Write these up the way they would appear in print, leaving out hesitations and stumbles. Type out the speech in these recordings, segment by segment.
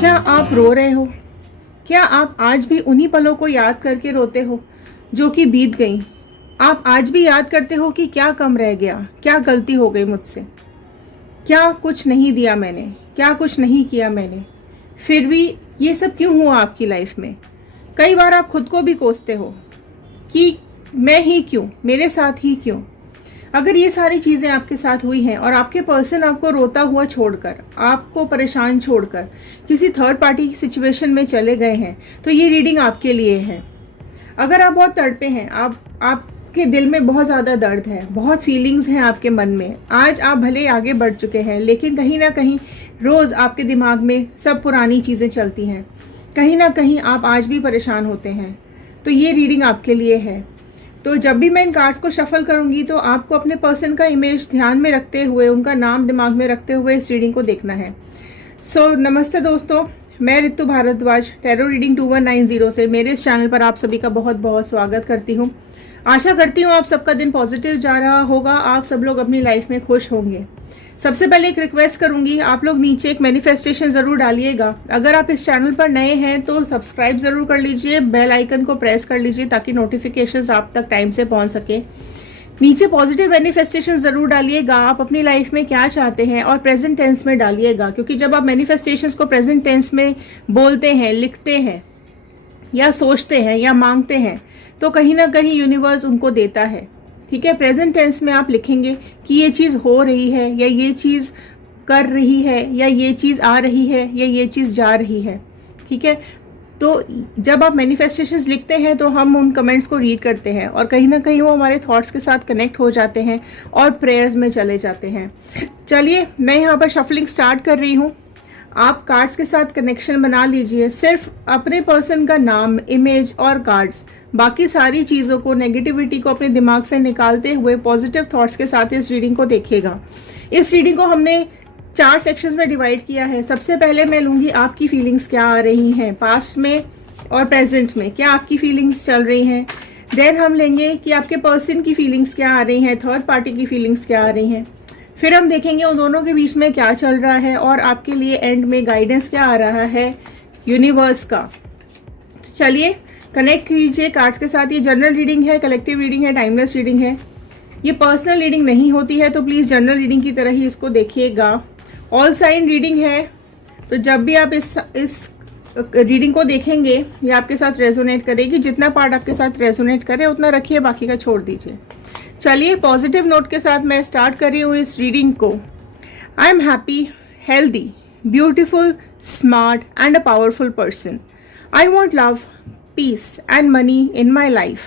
क्या आप रो रहे हो? क्या आप आज भी उन्हीं पलों को याद करके रोते हो जो कि बीत गई? आप आज भी याद करते हो कि क्या कम रह गया, क्या गलती हो गई मुझसे, क्या कुछ नहीं दिया मैंने, क्या कुछ नहीं किया मैंने, फिर भी ये सब क्यों हुआ आपकी लाइफ में? कई बार आप खुद को भी कोसते हो कि मैं ही क्यों, मेरे साथ ही क्यों? अगर ये सारी चीज़ें आपके साथ हुई हैं और आपके पर्सन आपको रोता हुआ छोड़कर, आपको परेशान छोड़कर किसी थर्ड पार्टी की सिचुएशन में चले गए हैं, तो ये रीडिंग आपके लिए है। अगर आप बहुत तड़पे हैं, आपके दिल में बहुत ज़्यादा दर्द है, बहुत फीलिंग्स हैं आपके मन में, आज आप भले आगे बढ़ चुके हैं लेकिन कहीं ना कहीं रोज़ आपके दिमाग में सब पुरानी चीज़ें चलती हैं, कहीं ना कहीं आप आज भी परेशान होते हैं, तो ये रीडिंग आपके लिए है। तो जब भी मैं इन कार्ड्स को शफल करूंगी तो आपको अपने पर्सन का इमेज ध्यान में रखते हुए, उनका नाम दिमाग में रखते हुए इस रीडिंग को देखना है। नमस्ते दोस्तों, मैं ऋतु भारद्वाज टैरो रीडिंग 2190 से मेरे इस चैनल पर आप सभी का बहुत बहुत स्वागत करती हूँ। आशा करती हूँ आप सबका दिन पॉजिटिव जा रहा होगा, आप सब लोग अपनी लाइफ में खुश होंगे। सबसे पहले एक रिक्वेस्ट करूंगी, आप लोग नीचे एक मैनिफेस्टेशन ज़रूर डालिएगा। अगर आप इस चैनल पर नए हैं तो सब्सक्राइब ज़रूर कर लीजिए, बेल आइकन को प्रेस कर लीजिए ताकि नोटिफिकेशंस आप तक टाइम से पहुंच सके। नीचे पॉजिटिव मैनिफेस्टेशन ज़रूर डालिएगा, आप अपनी लाइफ में क्या चाहते हैं, और प्रेजेंट टेंस में डालिएगा, क्योंकि जब आप मैनिफेस्टेशंस को प्रेजेंट टेंस में बोलते हैं, लिखते हैं या सोचते हैं या मांगते हैं तो कहीं ना कहीं यूनिवर्स उनको देता है। ठीक है, प्रेजेंट टेंस में आप लिखेंगे कि ये चीज़ हो रही है या ये चीज़ कर रही है या ये चीज़ आ रही है या ये चीज़ जा रही है। ठीक है, तो जब आप मैनिफेस्टेशंस लिखते हैं तो हम उन कमेंट्स को रीड करते हैं और कहीं ना कहीं वो हमारे थॉट्स के साथ कनेक्ट हो जाते हैं और प्रेयर्स में चले जाते हैं। चलिए मैं यहाँ पर शफलिंग स्टार्ट कर रही हूँ। आप कार्ड्स के साथ कनेक्शन बना लीजिए, सिर्फ अपने पर्सन का नाम, इमेज और कार्ड्स, बाकी सारी चीज़ों को, नेगेटिविटी को अपने दिमाग से निकालते हुए पॉजिटिव थॉट्स के साथ इस रीडिंग को देखिएगा। इस रीडिंग को हमने 4 सेक्शंस में डिवाइड किया है। सबसे पहले मैं लूँगी आपकी फीलिंग्स क्या आ रही हैं, पास्ट में और प्रेजेंट में क्या आपकी फीलिंग्स चल रही हैं। देन हम लेंगे कि आपके पर्सन की फीलिंग्स क्या आ रही हैं, थर्ड पार्टी की फीलिंग्स क्या आ रही हैं। फिर हम देखेंगे उन दोनों के बीच में क्या चल रहा है और आपके लिए एंड में गाइडेंस क्या आ रहा है यूनिवर्स का। चलिए कनेक्ट कीजिए कार्ड्स के साथ। ये जनरल रीडिंग है, कलेक्टिव रीडिंग है, टाइमलेस रीडिंग है। ये पर्सनल रीडिंग नहीं होती है, तो प्लीज़ जनरल रीडिंग की तरह ही इसको देखिएगा। ऑल साइन रीडिंग है, तो जब भी आप इस रीडिंग को देखेंगे ये आपके साथ रेजोनेट करेगी। जितना पार्ट आपके साथ रेजोनेट करे उतना रखिए, बाकी का छोड़ दीजिए। चलिए पॉजिटिव नोट के साथ मैं स्टार्ट कर रही हूँ इस रीडिंग को। I am happy, healthy, beautiful, smart and a powerful person. I want love, peace and money in my life.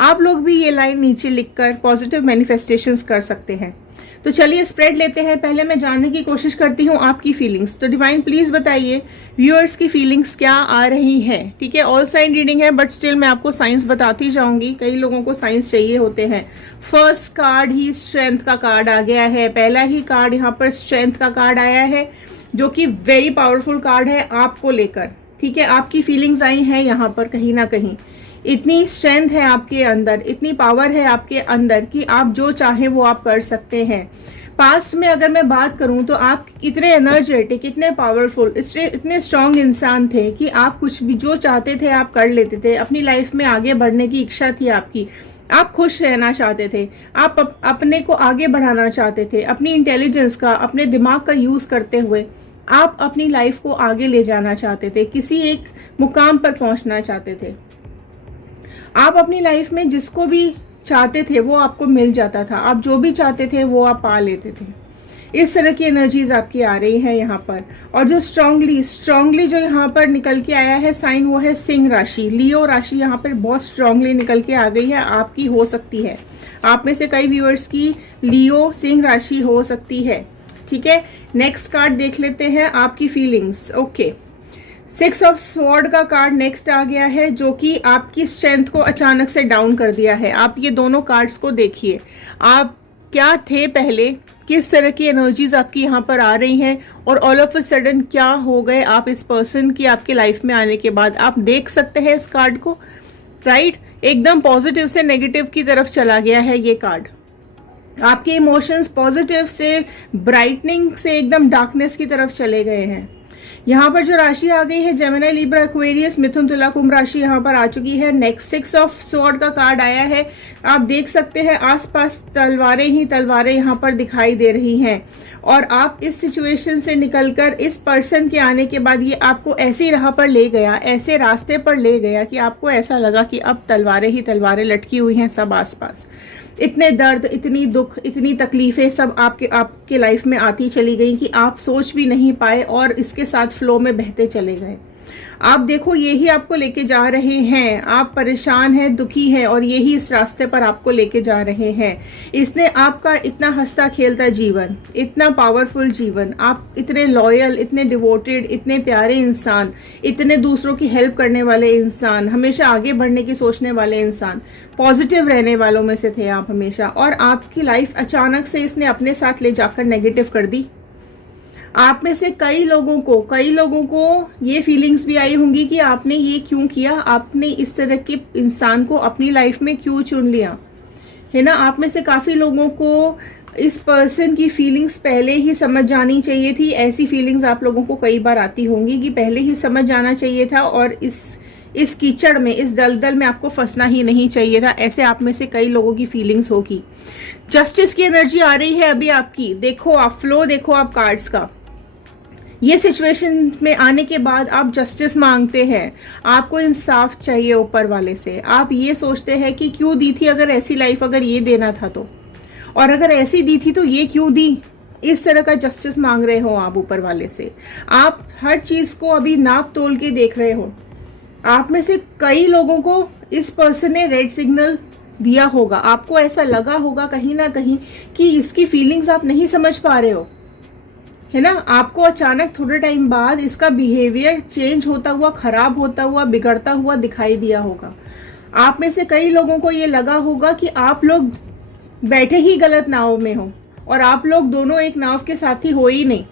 आप लोग भी ये लाइन नीचे लिखकर पॉजिटिव मैनिफेस्टेशंस कर सकते हैं। तो चलिए स्प्रेड लेते हैं। पहले मैं जानने की कोशिश करती हूँ आपकी फीलिंग्स। तो डिवाइन प्लीज़ बताइए व्यूअर्स की फीलिंग्स क्या आ रही हैं। ठीक है, ऑल साइन रीडिंग है बट स्टिल मैं आपको साइंस बताती जाऊंगी, कई लोगों को साइंस चाहिए होते हैं। फर्स्ट कार्ड ही स्ट्रेंथ का कार्ड आ गया है, पहला ही कार्ड यहाँ पर स्ट्रेंथ का कार्ड आया है जो कि वेरी पावरफुल कार्ड है आपको लेकर। ठीक है, आपकी फीलिंग्स आई हैं यहाँ पर कहीं ना कहीं। इतनी स्ट्रेंथ है आपके अंदर, इतनी पावर है आपके अंदर कि आप जो चाहे वो आप कर सकते हैं। पास्ट में अगर मैं बात करूं तो आप इतने एनर्जेटिक, इतने पावरफुल, इतने स्ट्रांग इंसान थे कि आप कुछ भी जो चाहते थे आप कर लेते थे। अपनी लाइफ में आगे बढ़ने की इच्छा थी आपकी, आप खुश रहना चाहते थे, आप अपने को आगे बढ़ाना चाहते थे। अपनी इंटेलिजेंस का, अपने दिमाग का यूज़ करते हुए आप अपनी लाइफ को आगे ले जाना चाहते थे, किसी एक मुकाम पर पहुंचना चाहते थे। आप अपनी लाइफ में जिसको भी चाहते थे वो आपको मिल जाता था, आप जो भी चाहते थे वो आप पा लेते थे। इस तरह की एनर्जीज आपकी आ रही हैं यहाँ पर। और जो स्ट्रांगली जो यहाँ पर निकल के आया है साइन, वो है सिंह राशि, लियो राशि यहाँ पर बहुत स्ट्रांगली निकल के आ गई है। आपकी हो सकती है, आप में से कई व्यूअर्स की लियो सिंह राशि हो सकती है। ठीक है, नेक्स्ट कार्ड देख लेते हैं आपकी फीलिंग्स। ओके, 6 ऑफ स्वॉर्ड का कार्ड नेक्स्ट आ गया है जो कि आपकी स्ट्रेंथ को अचानक से डाउन कर दिया है। आप ये दोनों कार्ड्स को देखिए, आप क्या थे पहले, किस तरह की एनर्जीज आपकी यहाँ पर आ रही हैं और ऑल ऑफ अ सडन क्या हो गए आप इस पर्सन की आपके लाइफ में आने के बाद। आप देख सकते हैं इस कार्ड को, राइट, एकदम पॉजिटिव से नेगेटिव की तरफ चला गया है ये कार्ड। आपके इमोशंस पॉजिटिव से ब्राइटनिंग से एकदम डार्कनेस की तरफ चले गए हैं। यहाँ पर जो राशि आ गई है जेमिनी, लिब्रा, एक्वेरियस, मिथुन, तुला, कुंभ राशि यहाँ पर आ चुकी है। नेक्स्ट 6 ऑफ स्वॉर्ड का कार्ड आया है। आप देख सकते हैं आसपास तलवारें ही तलवारें यहाँ पर दिखाई दे रही हैं, और आप इस सिचुएशन से निकलकर इस पर्सन के आने के बाद ये आपको ऐसी राह पर ले गया, ऐसे रास्ते पर ले गया कि आपको ऐसा लगा कि अब तलवारें ही तलवारें लटकी हुई हैं सब आसपास। इतने दर्द, इतनी दुख, इतनी तकलीफें सब आपके लाइफ में आती चली गई कि आप सोच भी नहीं पाए और इसके साथ फ्लो में बहते चले गए। आप देखो यही आपको लेके जा रहे हैं। आप परेशान हैं, दुखी हैं, और यही इस रास्ते पर आपको लेके जा रहे हैं। इसने आपका इतना हंसता खेलता जीवन, इतना पावरफुल जीवन, आप इतने लॉयल, इतने डिवोटेड, इतने प्यारे इंसान, इतने दूसरों की हेल्प करने वाले इंसान, हमेशा आगे बढ़ने की सोचने वाले इंसान, पॉजिटिव रहने वालों में से थे आप हमेशा, और आपकी लाइफ अचानक से इसने अपने साथ ले जाकर नेगेटिव कर दी। आप में से कई लोगों को ये फीलिंग्स भी आई होंगी कि आपने ये क्यों किया, आपने इस तरह के इंसान को अपनी लाइफ में क्यों चुन लिया, है ना। आप में से काफ़ी लोगों को इस पर्सन की फीलिंग्स पहले ही समझ जानी चाहिए थी। ऐसी फीलिंग्स आप लोगों को कई बार आती होंगी कि पहले ही समझ जाना चाहिए था और इस कीचड़ में, इस दलदल में आपको फंसना ही नहीं चाहिए था। ऐसे आप में से कई लोगों की फीलिंग्स होगी। जस्टिस की एनर्जी आ रही है अभी आपकी। देखो आप फ्लो, देखो आप कार्ड्स का। ये सिचुएशन में आने के बाद आप जस्टिस मांगते हैं, आपको इंसाफ चाहिए ऊपर वाले से। आप ये सोचते हैं कि क्यों दी थी, अगर ऐसी लाइफ अगर ये देना था तो, और अगर ऐसी दी थी तो ये क्यों दी। इस तरह का जस्टिस मांग रहे हो आप ऊपर वाले से। आप हर चीज को अभी नाप तोल के देख रहे हो। आप में से कई लोगों को इस पर्सन ने रेड सिग्नल दिया होगा। आपको ऐसा लगा होगा कहीं ना कहीं कि इसकी फीलिंग्स आप नहीं समझ पा रहे हो, है ना। आपको अचानक थोड़े टाइम बाद इसका बिहेवियर चेंज होता हुआ, खराब होता हुआ, बिगड़ता हुआ दिखाई दिया होगा। आप में से कई लोगों को ये लगा होगा कि आप लोग बैठे ही गलत नाव में हो, और आप लोग दोनों एक नाव के साथी हो ही नहीं,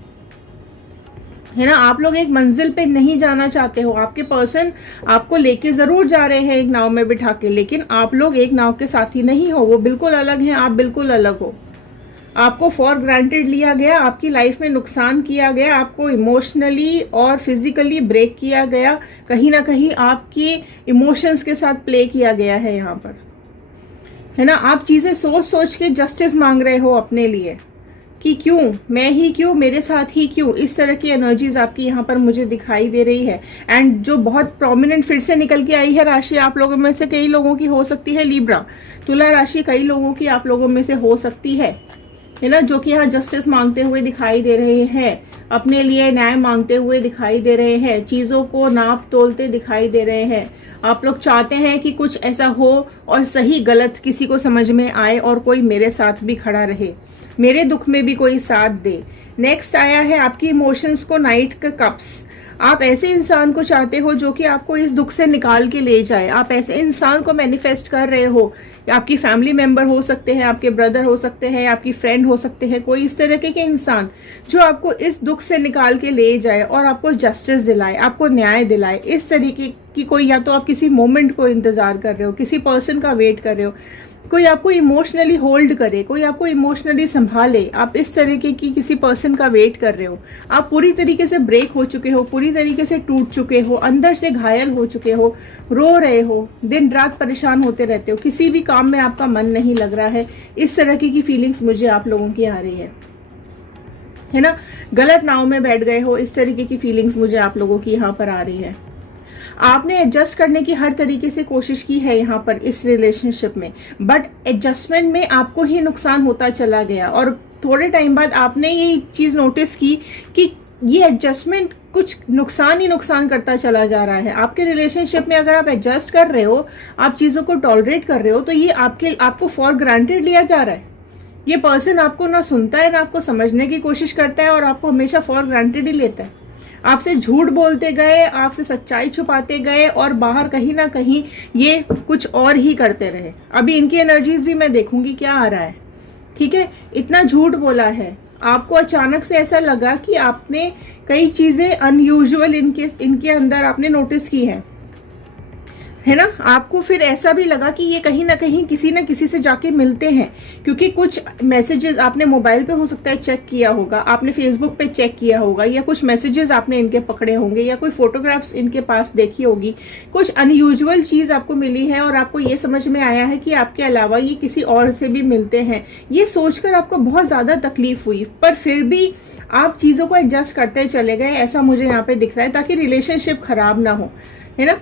है ना। आप लोग एक मंजिल पे नहीं जाना चाहते हो। आपके पर्सन आपको लेके जरूर जा रहे हैं एक नाव में बिठा के, लेकिन आप लोग एक नाव के साथी नहीं हो। वो बिल्कुल अलग हैं, आप बिल्कुल अलग हो। आपको फॉर ग्रांटेड लिया गया, आपकी लाइफ में नुकसान किया गया, आपको इमोशनली और फिजिकली ब्रेक किया गया, कहीं ना कहीं आपके इमोशंस के साथ प्ले किया गया है यहाँ पर, है ना। आप चीजें सोच सोच के जस्टिस मांग रहे हो अपने लिए कि क्यों मैं ही, क्यों मेरे साथ ही, क्यों। इस तरह की एनर्जीज आपकी यहाँ पर मुझे दिखाई दे रही है। एंड जो बहुत प्रोमिनेंट फिर से निकल के आई है राशि, आप लोगों में से कई लोगों की हो सकती है लिब्रा, तुला राशि कई लोगों की आप लोगों में से हो सकती है ना, जो कि यहाँ जस्टिस मांगते हुए दिखाई दे रहे हैं, अपने लिए न्याय मांगते हुए दिखाई दे रहे हैं, चीजों को नाप तोलते दिखाई दे रहे हैं। आप लोग चाहते हैं कि कुछ ऐसा हो और सही गलत किसी को समझ में आए, और कोई मेरे साथ भी खड़ा रहे, मेरे दुख में भी कोई साथ दे। नेक्स्ट आया है आपकी इमोशंस को, नाइट का कप्स। आप ऐसे इंसान को चाहते हो जो कि आपको इस दुख से निकाल के ले जाए। आप ऐसे इंसान को मैनिफेस्ट कर रहे हो। आपकी फैमिली मेंबर हो सकते हैं, आपके ब्रदर हो सकते हैं, आपकी फ्रेंड हो सकते हैं, कोई इस तरीके के इंसान जो आपको इस दुख से निकाल के ले जाए और आपको जस्टिस दिलाए, आपको न्याय दिलाए। इस तरीके की कोई, या तो आप किसी मोमेंट को इंतजार कर रहे हो, किसी पर्सन का वेट कर रहे हो, कोई आपको इमोशनली होल्ड करे, कोई आपको इमोशनली संभाले। आप इस तरीके की किसी पर्सन का वेट कर रहे हो। आप पूरी तरीके से ब्रेक हो चुके हो, पूरी तरीके से टूट चुके हो, अंदर से घायल हो चुके हो, रो रहे हो, दिन रात परेशान होते रहते हो, किसी भी काम में आपका मन नहीं लग रहा है। इस तरह की फीलिंग्स मुझे आप लोगों की आ रही है ना। गलत नाव में बैठ गए हो, इस तरीके की फीलिंग्स मुझे आप लोगों की यहाँ पर आ रही है। आपने एडजस्ट करने की हर तरीके से कोशिश की है यहाँ पर इस रिलेशनशिप में, बट एडजस्टमेंट में आपको ही नुकसान होता चला गया, और थोड़े टाइम बाद आपने ये चीज़ नोटिस की कि ये एडजस्टमेंट कुछ नुकसान ही नुकसान करता चला जा रहा है। आपके रिलेशनशिप में अगर आप एडजस्ट कर रहे हो, आप चीज़ों को टॉलरेट कर रहे हो, तो ये आपको फॉर ग्रांटेड लिया जा रहा है। ये पर्सन आपको ना सुनता है, ना आपको समझने की कोशिश करता है, और आपको हमेशा फॉर ग्रांटेड ही लेता है। आपसे झूठ बोलते गए, आपसे सच्चाई छुपाते गए, और बाहर कहीं ना कहीं ये कुछ और ही करते रहे। अभी इनकी एनर्जीज भी मैं देखूंगी क्या आ रहा है, ठीक है। इतना झूठ बोला है, आपको अचानक से ऐसा लगा कि आपने कई चीजें अनयूजुअल इनके अंदर आपने नोटिस की है। है ना। आपको फिर ऐसा भी लगा कि ये कहीं ना कहीं किसी ना किसी से जाके मिलते हैं, क्योंकि कुछ मैसेजेस आपने मोबाइल पे हो सकता है चेक किया होगा, आपने फेसबुक पे चेक किया होगा, या कुछ मैसेजेस आपने इनके पकड़े होंगे, या कोई फोटोग्राफ्स इनके पास देखी होगी, कुछ अनयूजुअल चीज़ आपको मिली है और आपको ये समझ में आया है कि आपके अलावा ये किसी और से भी मिलते हैं। ये सोचकर आपको बहुत ज़्यादा तकलीफ हुई, पर फिर भी आप चीज़ों को एडजस्ट करते चले गए, ऐसा मुझे यहाँ पे दिख रहा है, ताकि रिलेशनशिप खराब ना हो, है ना।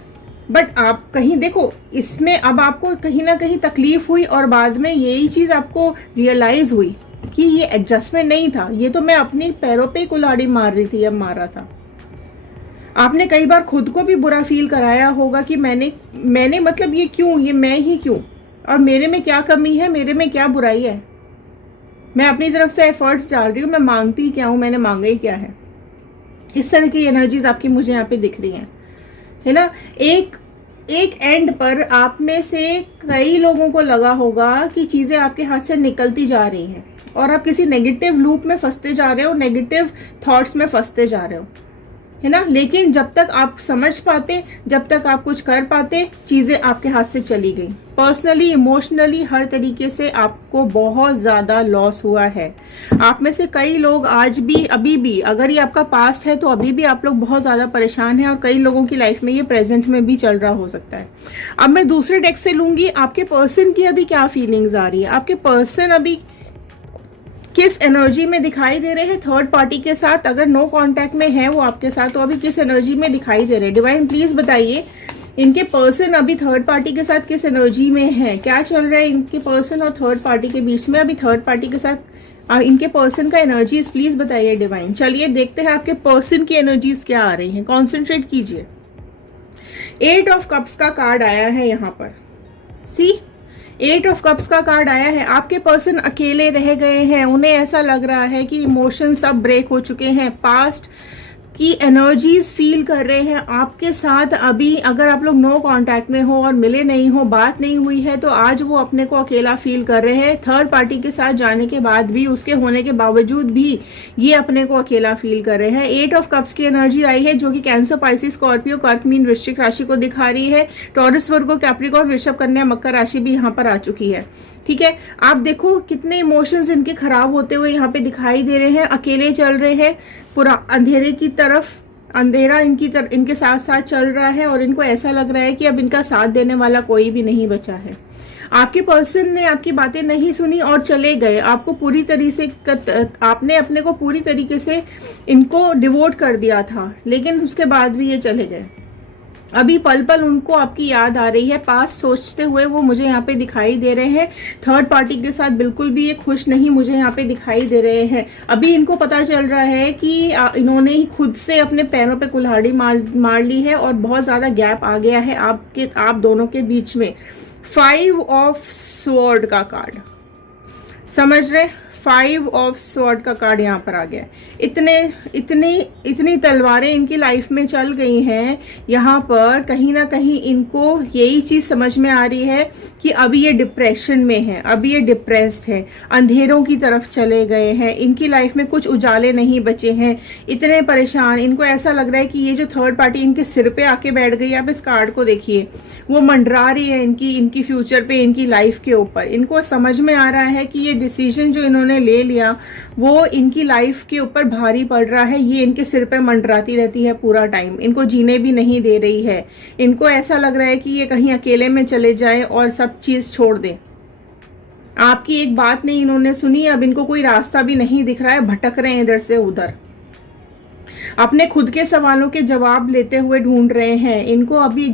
बट आप कहीं देखो, इसमें अब आपको कहीं ना कहीं तकलीफ हुई और बाद में यही चीज़ आपको रियलाइज हुई कि ये एडजस्टमेंट नहीं था, ये तो मैं अपने पैरों पे कुल्हाड़ी मार रही थी, अब मार रहा था। आपने कई बार खुद को भी बुरा फील कराया होगा कि मैंने मतलब ये क्यों, ये मैं ही क्यों, और मेरे में क्या कमी है, मेरे में क्या बुराई है, मैं अपनी तरफ से एफर्ट्स डाल रही हूँ, मैं मांगती क्या हूँ, मैंने मांगा ही क्या है। इस तरह की एनर्जीज आपकी मुझे यहाँ पे दिख रही हैं, है ना। एक एंड पर आप में से कई लोगों को लगा होगा कि चीज़ें आपके हाथ से निकलती जा रही हैं और आप किसी नेगेटिव लूप में फंसते जा रहे हो, नेगेटिव थॉट्स में फंसते जा रहे हो, है ना। लेकिन जब तक आप समझ पाते, जब तक आप कुछ कर पाते, चीज़ें आपके हाथ से चली गई। पर्सनली, इमोशनली, हर तरीके से आपको बहुत ज़्यादा लॉस हुआ है। आप में से कई लोग आज भी, अभी भी, अगर ये आपका पास्ट है तो अभी भी आप लोग बहुत ज़्यादा परेशान हैं, और कई लोगों की लाइफ में ये प्रेजेंट में भी चल रहा हो सकता है। अब मैं दूसरे डेक से लूँगी, आपके पर्सन की अभी क्या फीलिंग्स आ रही है, आपके पर्सन अभी किस एनर्जी में दिखाई दे रहे हैं थर्ड पार्टी के साथ। अगर नो कांटेक्ट में है वो आपके साथ, तो अभी किस एनर्जी में दिखाई दे रहे हैं। डिवाइन प्लीज बताइए, इनके पर्सन अभी थर्ड पार्टी के साथ किस एनर्जी में है, क्या चल रहा है इनके पर्सन और थर्ड पार्टी के बीच में। अभी थर्ड पार्टी के साथ इनके पर्सन का एनर्जीज प्लीज बताइए डिवाइन। चलिए देखते हैं आपके पर्सन की एनर्जीज क्या आ रही हैं, कॉन्सेंट्रेट कीजिए। 8 ऑफ कप्स का कार्ड आया है यहाँ पर, सी 8 ऑफ कप्स का कार्ड आया है। आपके पर्सन अकेले रह गए हैं, उन्हें ऐसा लग रहा है कि इमोशन सब ब्रेक हो चुके हैं, पास्ट की एनर्जीज फील कर रहे हैं आपके साथ। अभी अगर आप लोग नो कांटेक्ट में हो और मिले नहीं हो, बात नहीं हुई है, तो आज वो अपने को अकेला फील कर रहे हैं। थर्ड पार्टी के साथ जाने के बाद भी, उसके होने के बावजूद भी ये अपने को अकेला फील कर रहे हैं। 8 ऑफ कप्स की एनर्जी आई है, जो कि कैंसर, पाइसिस, स्कॉर्पियो, कर्क, मीन, वृश्चिक राशि को दिखा रही है। टॉरस, वर्गो, कैप्रिकॉर्न, वृषभ, कन्या, मकर राशि भी यहाँ पर आ चुकी है। ठीक है, आप देखो कितने इमोशंस इनके खराब होते हुए यहाँ पे दिखाई दे रहे हैं, अकेले चल रहे हैं, पूरा अंधेरे की तरफ, अंधेरा इनके साथ साथ चल रहा है, और इनको ऐसा लग रहा है कि अब इनका साथ देने वाला कोई भी नहीं बचा है। आपके पर्सन ने आपकी बातें नहीं सुनी और चले गए, आपको पूरी तरीके से, आपने अपने को पूरी तरीके से इनको डिवोट कर दिया था, लेकिन उसके बाद भी ये चले गए। अभी पल पल उनको आपकी याद आ रही है, पास सोचते हुए वो मुझे यहाँ पे दिखाई दे रहे हैं। थर्ड पार्टी के साथ बिल्कुल भी ये खुश नहीं मुझे यहाँ पे दिखाई दे रहे हैं। अभी इनको पता चल रहा है कि इन्होंने ही खुद से अपने पैरों पे कुल्हाड़ी मार ली है, और बहुत ज़्यादा गैप आ गया है आप दोनों के बीच में। 5 ऑफ स्वॉर्ड का कार्ड, समझ रहे, 5 ऑफ स्वॉर्ड का कार्ड यहाँ पर आ गया है। इतनी तलवारें इनकी लाइफ में चल गई हैं, यहाँ पर कहीं ना कहीं इनको यही चीज़ समझ में आ रही है कि अभी ये डिप्रेशन में है, अभी ये डिप्रेस्ड है, अंधेरों की तरफ चले गए हैं, इनकी लाइफ में कुछ उजाले नहीं बचे हैं, इतने परेशान। इनको ऐसा लग रहा है कि ये जो थर्ड पार्टी इनके सिर पे आके बैठ गई, आप इस कार्ड को देखिए, वो मंडरा रही है इनकी फ्यूचर पे, इनकी लाइफ के ऊपर। इनको समझ में आ रहा है कि ये डिसीजन जो इन्होंने ले लिया वो इनकी लाइफ के ऊपर भारी पड़ रहा है, ये इनके सिर पे मंडराती रहती है पूरा टाइम, इनको जीने भी नहीं दे रही है। इनको ऐसा लग रहा है कि ये कहीं अकेले में चले जाएं और सब चीज़ छोड़ दें। आपकी एक बात नहीं इन्होंने सुनी, अब इनको कोई रास्ता भी नहीं दिख रहा है, भटक रहे हैं इधर से उधर, अपने खुद के सवालों के जवाब लेते हुए ढूंढ रहे हैं। इनको अभी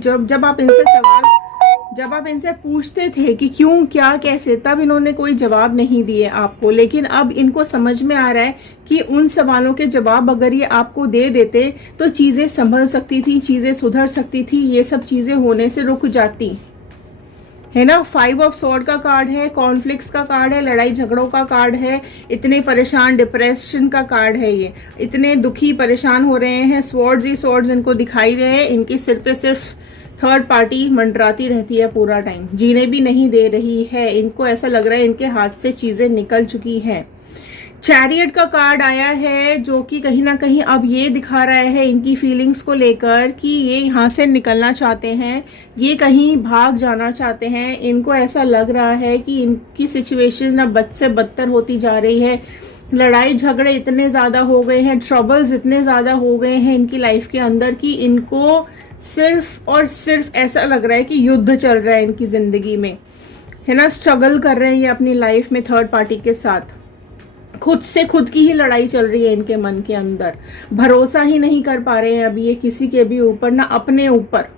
जब आप इनसे पूछते थे कि क्यों, क्या, कैसे, तब इन्होंने कोई जवाब नहीं दिए आपको, लेकिन अब इनको समझ में आ रहा है कि उन सवालों के जवाब अगर ये आपको दे देते तो चीज़ें संभल सकती थी, चीज़ें सुधर सकती थी, ये सब चीज़ें होने से रुक जाती, है ना। 5 ऑफ स्वॉर्ड का कार्ड है, कॉन्फ्लिक्ट्स का कार्ड है, लड़ाई झगड़ों का कार्ड है, इतने परेशान, डिप्रेशन का कार्ड है, ये इतने दुखी परेशान हो रहे हैं। स्वॉर्ड्स ही स्वॉर्ड्स इनको दिखाई दे रहे हैं, इनकी सिर पे सिर्फ थर्ड पार्टी मंडराती रहती है पूरा टाइम, जीने भी नहीं दे रही है। इनको ऐसा लग रहा है इनके हाथ से चीज़ें निकल चुकी हैं। चैरियट का कार्ड आया है जो कि कहीं ना कहीं अब ये दिखा रहा है इनकी फीलिंग्स को लेकर कि ये यहाँ से निकलना चाहते हैं, ये कहीं भाग जाना चाहते हैं। इनको ऐसा लग रहा है कि इनकी सिचुएशन अब बद से बदतर होती जा रही है। लड़ाई झगड़े इतने ज़्यादा हो गए हैं, ट्रबल्स इतने ज़्यादा हो गए हैं इनकी लाइफ के अंदर कि इनको सिर्फ और सिर्फ ऐसा लग रहा है कि युद्ध चल रहा है इनकी ज़िंदगी में, है ना। स्ट्रगल कर रहे हैं ये अपनी लाइफ में थर्ड पार्टी के साथ। खुद से खुद की ही लड़ाई चल रही है इनके मन के अंदर। भरोसा ही नहीं कर पा रहे हैं अभी ये किसी के भी ऊपर, ना अपने ऊपर।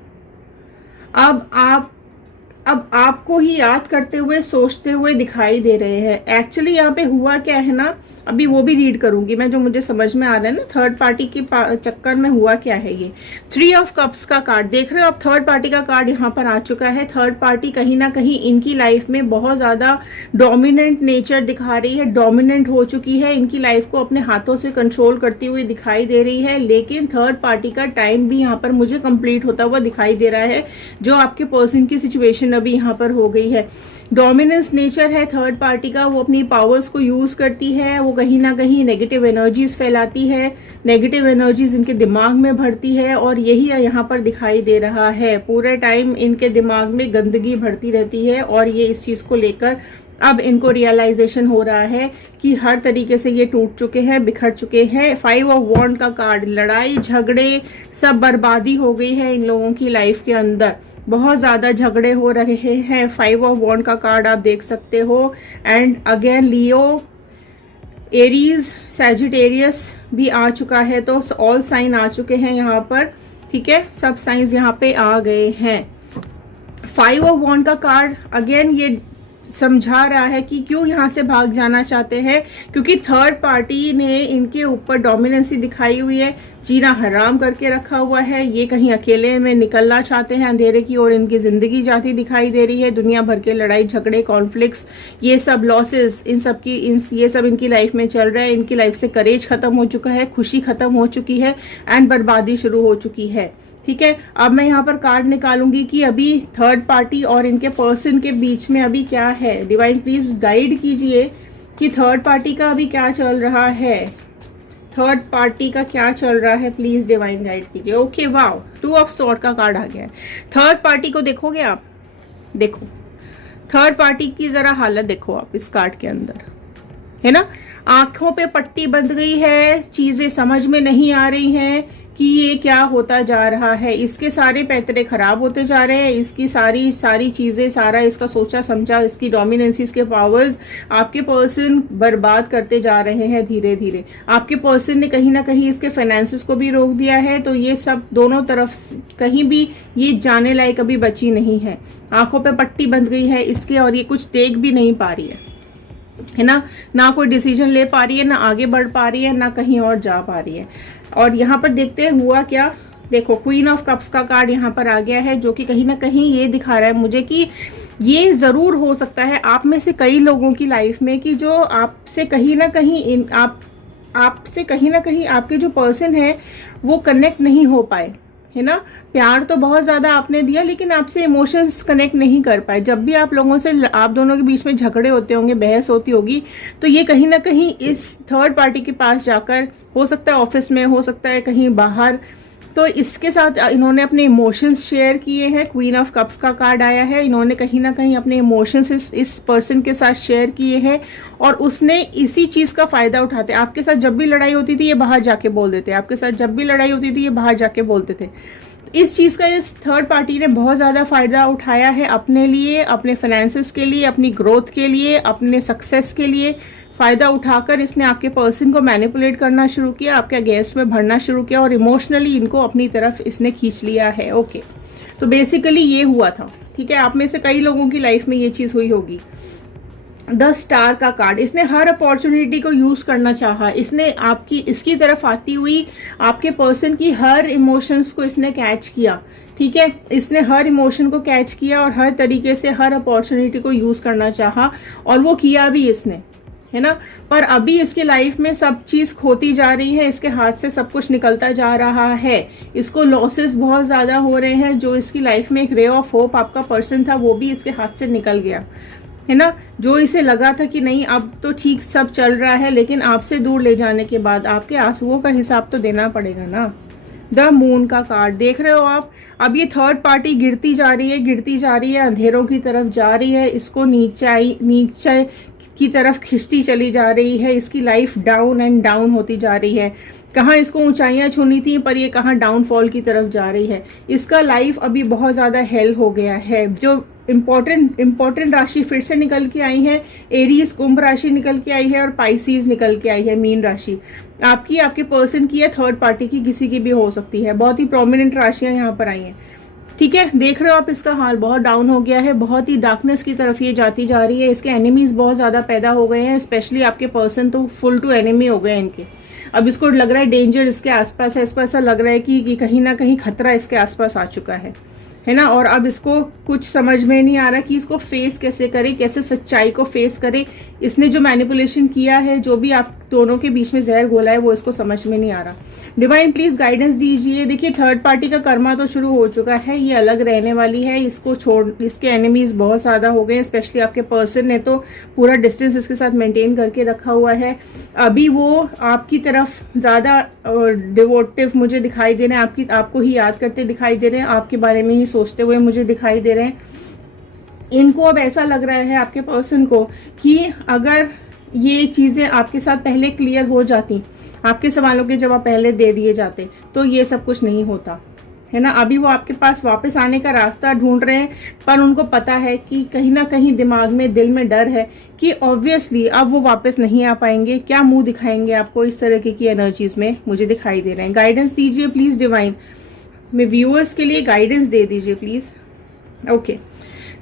अब आपको ही याद करते हुए सोचते हुए दिखाई दे रहे हैं। एक्चुअली यहाँ पे हुआ क्या है ना, अभी वो भी रीड करूंगी मैं, जो मुझे समझ में आ रहा है ना थर्ड पार्टी के चक्कर में हुआ क्या है। ये 3 ऑफ कप्स का कार्ड देख रहे हो आप, थर्ड पार्टी का कार्ड यहाँ पर आ चुका है। थर्ड पार्टी कहीं ना कहीं इनकी लाइफ में बहुत ज़्यादा डोमिनेंट नेचर दिखा रही है, डोमिनेंट हो चुकी है, इनकी लाइफ को अपने हाथों से कंट्रोल करती हुई दिखाई दे रही है। लेकिन थर्ड पार्टी का टाइम भी यहाँ पर मुझे कंप्लीट होता हुआ दिखाई दे रहा है, जो आपके पर्सन की सिचुएशन अभी यहाँ पर हो गई है। डोमिनेंस नेचर है थर्ड पार्टी का, वो अपनी पावर्स को यूज करती है, वो कहीं ना कहीं नेगेटिव एनर्जीज फैलाती है, नेगेटिव एनर्जीज इनके दिमाग में भरती है। और यही यहाँ पर दिखाई दे रहा है, पूरे टाइम इनके दिमाग में गंदगी भरती रहती है। और ये इस चीज को लेकर अब इनको रियलाइजेशन हो रहा है कि हर तरीके से ये टूट चुके हैं, बिखर चुके हैं। 5 ऑफ वॉन्ड का कार्ड, लड़ाई झगड़े सब बर्बादी हो गई है इन लोगों की लाइफ के अंदर, बहुत ज़्यादा झगड़े हो रहे हैं। 5 ऑफ वॉन्ड का कार्ड आप देख सकते हो। And again Leo, Aries, Sagittarius भी आ चुका है, तो ऑल साइन आ चुके हैं यहाँ पर, ठीक है, सब साइंस यहाँ पे आ गए हैं। 5 ऑफ वॉन्ड का कार्ड अगेन ये समझा रहा है कि क्यों यहाँ से भाग जाना चाहते हैं, क्योंकि थर्ड पार्टी ने इनके ऊपर डोमिनेंसी दिखाई हुई है, जीना हराम करके रखा हुआ है। ये कहीं अकेले में निकलना चाहते हैं अंधेरे की ओर, इनकी ज़िंदगी जाती दिखाई दे रही है। दुनिया भर के लड़ाई झगड़े, कॉन्फ्लिक्ट्स, ये सब लॉसेस, ये सब इनकी लाइफ में चल रहा है। इनकी लाइफ से करेज खत्म हो चुका है, खुशी खत्म हो चुकी है एंड बर्बादी शुरू हो चुकी है, ठीक है। अब मैं यहाँ पर कार्ड निकालूंगी कि अभी थर्ड पार्टी और इनके पर्सन के बीच में अभी क्या है। डिवाइन प्लीज गाइड कीजिए कि थर्ड पार्टी का अभी क्या चल रहा है, थर्ड पार्टी का क्या चल रहा है, प्लीज डिवाइन गाइड कीजिए। ओके, वाओ, 2 ऑफ स्वॉर्ड का कार्ड आ गया है। थर्ड पार्टी को देखोगे आप, देखो थर्ड पार्टी की जरा हालत देखो आप इस कार्ड के अंदर, है ना। आंखों पे पट्टी बंध गई है, चीजें समझ में नहीं आ रही हैं कि ये क्या होता जा रहा है। इसके सारे पैतरे खराब होते जा रहे हैं, इसकी सारी चीजें, सारा इसका सोचा समझा, इसकी डोमिनेंसी, इसके पावर्स आपके पर्सन बर्बाद करते जा रहे हैं धीरे धीरे। आपके पर्सन ने कहीं ना कहीं इसके फाइनेंसेस को भी रोक दिया है, तो ये सब दोनों तरफ कहीं भी ये जाने लायक अभी बची नहीं है। आंखों पे पट्टी बंध गई है इसके, और ये कुछ देख भी नहीं पा रही है ना कोई डिसीजन ले पा रही है, ना आगे बढ़ पा रही है, ना कहीं और जा पा रही है। और यहाँ पर देखते हैं हुआ क्या। देखो क्वीन ऑफ कप्स का कार्ड यहाँ पर आ गया है, जो कि कहीं ना कहीं ये दिखा रहा है मुझे कि ये जरूर हो सकता है आप में से कई लोगों की लाइफ में कि जो आपसे कहीं ना कहीं आपसे कहीं ना कहीं आपके जो पर्सन है वो कनेक्ट नहीं हो पाए, है ना। प्यार तो बहुत ज़्यादा आपने दिया, लेकिन आपसे इमोशंस कनेक्ट नहीं कर पाए। जब भी आप लोगों से, आप दोनों के बीच में झगड़े होते होंगे, बहस होती होगी, तो ये कहीं ना कहीं इस थर्ड पार्टी के पास जाकर, हो सकता है ऑफिस में, हो सकता है कहीं बाहर, तो इसके साथ इन्होंने अपने इमोशंस शेयर किए हैं। क्वीन ऑफ कप्स का कार्ड आया है, इन्होंने कहीं ना कहीं अपने इमोशंस इस पर्सन के साथ शेयर किए हैं, और उसने इसी चीज़ का फ़ायदा उठाते। आपके साथ जब भी लड़ाई होती थी ये बाहर जाके बोल देते, आपके साथ जब भी लड़ाई होती थी ये बाहर जाके बोलते थे। इस चीज़ का इस थर्ड पार्टी ने बहुत ज़्यादा फ़ायदा उठाया है अपने लिए, अपने फाइनेंसेस के लिए, अपनी ग्रोथ के लिए, अपने सक्सेस के लिए। फ़ायदा उठाकर इसने आपके पर्सन को मैनिपुलेट करना शुरू किया, आपके अगेंस्ट में भरना शुरू किया, और इमोशनली इनको अपनी तरफ इसने खींच लिया है। ओके, तो बेसिकली ये हुआ था, ठीक है। आप में से कई लोगों की लाइफ में ये चीज़ हुई होगी। 10 स्टार का कार्ड, इसने हर अपॉर्चुनिटी को यूज करना चाहा, इसने इसकी तरफ आती हुई आपके पर्सन की हर इमोशंस को इसने कैच किया, ठीक है। इसने हर इमोशन को कैच किया और हर तरीके से हर अपॉर्चुनिटी को यूज करना चाहा, और वो किया भी इसने, है ना। पर अभी इसकी लाइफ में सब चीज खोती जा रही है, इसके हाथ से सब कुछ निकलता जा रहा है, इसको लॉसेस बहुत ज्यादा हो रहे हैं। जो इसकी लाइफ में एक रे ऑफ होप आपका पर्सन था, वो भी इसके हाथ से निकल गया, है ना, जो इसे लगा था कि नहीं अब तो ठीक सब चल रहा है, लेकिन आपसे दूर ले जाने के बाद आपके आंसुओं का हिसाब तो देना पड़ेगा ना। द मून का कार्ड देख रहे हो आप, अब ये थर्ड पार्टी गिरती जा रही है, गिरती जा रही है, अंधेरों की तरफ जा रही है, इसको नीचे की तरफ खिंचती चली जा रही है, इसकी लाइफ डाउन एंड डाउन होती जा रही है। कहाँ इसको ऊंचाइयां छूनी थी, पर ये कहाँ डाउनफॉल की तरफ जा रही है। इसका लाइफ अभी बहुत ज़्यादा हेल हो गया है। जो इम्पोर्टेंट राशि फिर से निकल के आई है, एरीज कुंभ राशि निकल के आई है और पाइसीज निकल के आई है, मीन राशि। आपकी, आपके पर्सन की या थर्ड पार्टी की, किसी की भी हो सकती है। बहुत ही प्रोमिनेंट राशियां यहाँ पर आई हैं। ठीक है, देख रहे हो आप, इसका हाल बहुत डाउन हो गया है, बहुत ही डार्कनेस की तरफ ये जाती जा रही है। इसके एनिमीज बहुत ज़्यादा पैदा हो गए हैं, स्पेशली आपके पर्सन तो फुल टू एनिमी हो गए हैं इनके। अब इसको लग रहा है डेंजर इसके आसपास है, इसको ऐसा लग रहा है कि कहीं ना कहीं खतरा इसके आसपास आ चुका है ना। और अब इसको कुछ समझ में नहीं आ रहा कि इसको फेस कैसे करे, कैसे सच्चाई को फेस करे। इसने जो मैनिपुलेशन किया है, जो भी आप दोनों के बीच में जहर घोला है, वो इसको समझ में नहीं आ रहा। डिवाइन प्लीज गाइडेंस दीजिए। देखिए थर्ड पार्टी का कर्मा तो शुरू हो चुका है, ये अलग रहने वाली है, इसको छोड़, इसके एनिमीज बहुत ज़्यादा हो गए हैं, स्पेशली आपके पर्सन ने तो पूरा डिस्टेंस इसके साथ मेंटेन करके रखा हुआ है। अभी वो आपकी तरफ ज़्यादा डिवोटिव मुझे दिखाई दे रहे हैं, आपको ही याद करते दिखाई दे रहे हैं, आपके बारे में ही सोचते हुए मुझे दिखाई दे रहे हैं। इनको अब ऐसा लग रहा है आपके पर्सन को कि अगर ये चीज़ें आपके साथ पहले क्लियर हो जाती, आपके सवालों के जवाब पहले दे दिए जाते, तो ये सब कुछ नहीं होता, है ना। अभी वो आपके पास वापस आने का रास्ता ढूंढ रहे हैं, पर उनको पता है कि कहीं ना कहीं दिमाग में, दिल में डर है कि ऑब्वियसली अब वो वापस नहीं आ पाएंगे। क्या मुंह दिखाएंगे आपको, इस तरह की एनर्जीज में मुझे दिखाई दे रहे हैं। गाइडेंस दीजिए प्लीज़ डिवाइन, मैं व्यूअर्स के लिए गाइडेंस दे दीजिए प्लीज़। ओके,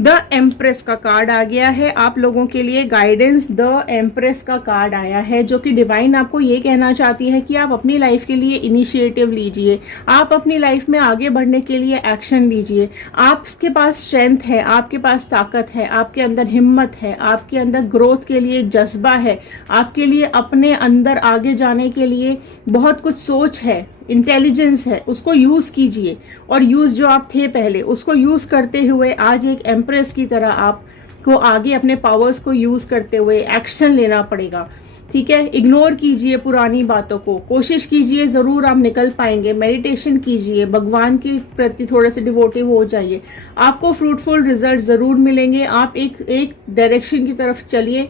द एम्प्रेस का कार्ड आ गया है आप लोगों के लिए। गाइडेंस द एम्प्रेस का कार्ड आया है, जो कि डिवाइन आपको ये कहना चाहती है कि आप अपनी लाइफ के लिए इनिशिएटिव लीजिए, आप अपनी लाइफ में आगे बढ़ने के लिए एक्शन लीजिए। आपके पास स्ट्रेंथ है, आपके पास ताकत है, आपके अंदर हिम्मत है, आपके अंदर ग्रोथ के लिए जज्बा है, आपके लिए अपने अंदर आगे जाने के लिए बहुत कुछ सोच है, इंटेलिजेंस है, उसको यूज़ कीजिए। और यूज़ जो आप थे पहले, उसको यूज़ करते हुए आज एक एम्प्रेस की तरह आपको आगे अपने पावर्स को यूज़ करते हुए एक्शन लेना पड़ेगा। ठीक है, इग्नोर कीजिए पुरानी बातों को, कोशिश कीजिए, ज़रूर आप निकल पाएंगे। मेडिटेशन कीजिए, भगवान के प्रति थोड़े से डिवोटिव हो जाइए, आपको फ्रूटफुल रिजल्ट ज़रूर मिलेंगे। आप एक डायरेक्शन की तरफ चलिए।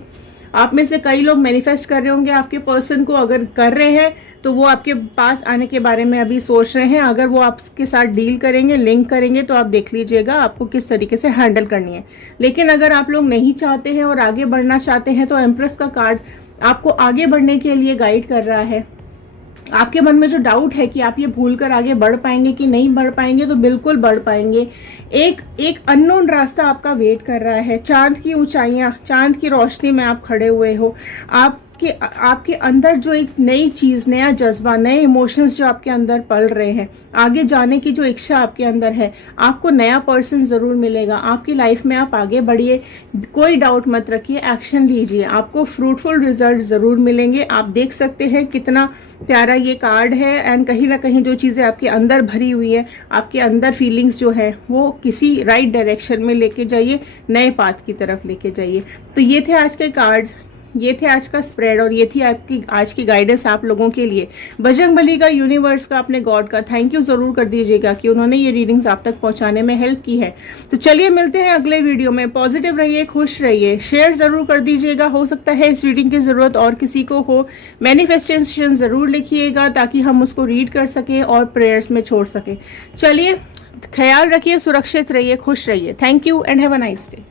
आप में से कई लोग मैनिफेस्ट कर रहे होंगे आपके पर्सन को, अगर कर रहे हैं तो वो आपके पास आने के बारे में अभी सोच रहे हैं। अगर वो आपके साथ डील करेंगे, लिंक करेंगे, तो आप देख लीजिएगा आपको किस तरीके से हैंडल करनी है। लेकिन अगर आप लोग नहीं चाहते हैं और आगे बढ़ना चाहते हैं, तो एम्प्रेस का कार्ड आपको आगे बढ़ने के लिए गाइड कर रहा है। आपके मन में जो डाउट है कि आप ये भूल कर आगे बढ़ पाएंगे कि नहीं बढ़ पाएंगे, तो बिल्कुल बढ़ पाएंगे। एक अननोन रास्ता आपका वेट कर रहा है। चांद की ऊंचाइयां, चांद की रोशनी में आप खड़े हुए हो। आपके अंदर जो एक नई चीज़, नया जज्बा, नए इमोशंस जो आपके अंदर पल रहे हैं, आगे जाने की जो इच्छा आपके अंदर है, आपको नया पर्सन ज़रूर मिलेगा आपकी लाइफ में। आप आगे बढ़िए, कोई डाउट मत रखिए, एक्शन लीजिए, आपको फ्रूटफुल रिजल्ट ज़रूर मिलेंगे। आप देख सकते हैं कितना प्यारा ये कार्ड है। एंड कहीं ना कहीं जो चीज़ें आपके अंदर भरी हुई है, आपके अंदर फीलिंग्स जो है, वो किसी राइट डायरेक्शन में लेके जाइए, नए पाथ की तरफ लेके जाइए। तो ये थे आज के कार्ड्स, ये थे आज का स्प्रेड, और ये थी आपकी आज की गाइडेंस आप लोगों के लिए। बजरंगबली का, यूनिवर्स का, अपने गॉड का थैंक यू ज़रूर कर दीजिएगा कि उन्होंने ये रीडिंग्स आप तक पहुंचाने में हेल्प की है। तो चलिए मिलते हैं अगले वीडियो में। पॉजिटिव रहिए, खुश रहिए, शेयर ज़रूर कर दीजिएगा। हो सकता है इस रीडिंग की ज़रूरत और किसी को हो। मैनिफेस्टेशन ज़रूर लिखिएगा ताकि हम उसको रीड कर सकें और प्रेयर्स में छोड़ सकें। चलिए, ख्याल रखिए, सुरक्षित रहिए, खुश रहिए। Thank you and have a nice day.